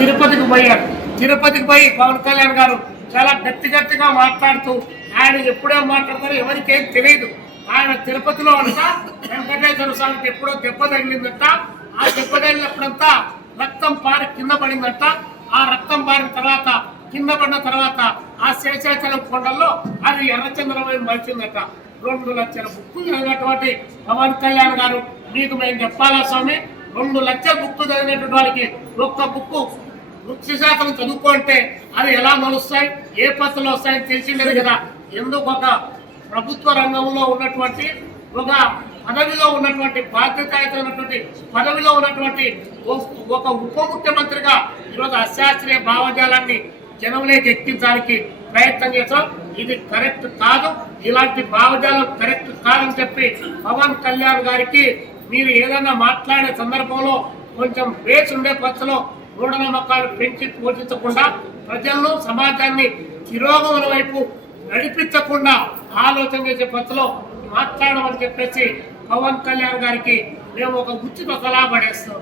తిరుపతికి పోయారు తిరుపతికి పోయి పవన్ కళ్యాణ్ గారు చాలా గట్టి గట్టిగా మాట్లాడుతూ ఆయన ఎప్పుడే మాట్లాడతారో ఎవరికేం తెలియదు. ఆయన తిరుపతిలో అంట వెంకటేశ్వర స్వామికి ఎప్పుడో దెబ్బ తగిలిందంట. ఆ దెబ్బ తగిలినప్పుడంతా రక్తం పారి కింద పడిందంట. ఆ రక్తం పారిన తర్వాత కింద పడిన తర్వాత ఆ శేషాచలం కొండల్లో అది ఎర్రచంద్రమై మలిచిందట. రెండు లక్షల బుక్కు చదివినటువంటి పవన్ కళ్యాణ్ గారు మీకు మేము చెప్పాలా స్వామి? రెండు లక్షల బుక్కు చదివినటువంటి వాళ్ళకి ఒక్క బుక్కు వృక్షశాస్త్రం చదువుకుంటే అది ఎలా నడుస్తాయి ఏ పద్ధతిలో వస్తాయని తెలిసిందే కదా. ఎందుకు ఒక ప్రభుత్వ రంగంలో ఉన్నటువంటి ఒక పదవిలో ఉన్నటువంటి బాధ్యతాయుతమైనటువంటి పదవిలో ఉన్నటువంటి ఒక ఉప ముఖ్యమంత్రిగా ఈరోజు అశాస్త్రీయ భావజాలాన్ని జనంలోకి ఎక్కించడానికి ప్రయత్నం చేస్తాం ఇది కరెక్ట్ కాదు. ఇలాంటి భావజాలం కరెక్ట్ కాదని చెప్పి పవన్ కళ్యాణ్ గారికి మీరు ఏదైనా మాట్లాడే సందర్భంలో కొంచెం వేచి ఉండే పక్షలో మూఢనమ్మకాలు పెంచి పోషించకుండా ప్రజలను సమాజాన్ని తిరోగముల వైపు నడిపించకుండా ఆలోచన చేసే పద్ధతిలో మాట్లాడమని చెప్పేసి పవన్ కళ్యాణ్ గారికి మేము ఒక ఉచిత సలహా పడేస్తాం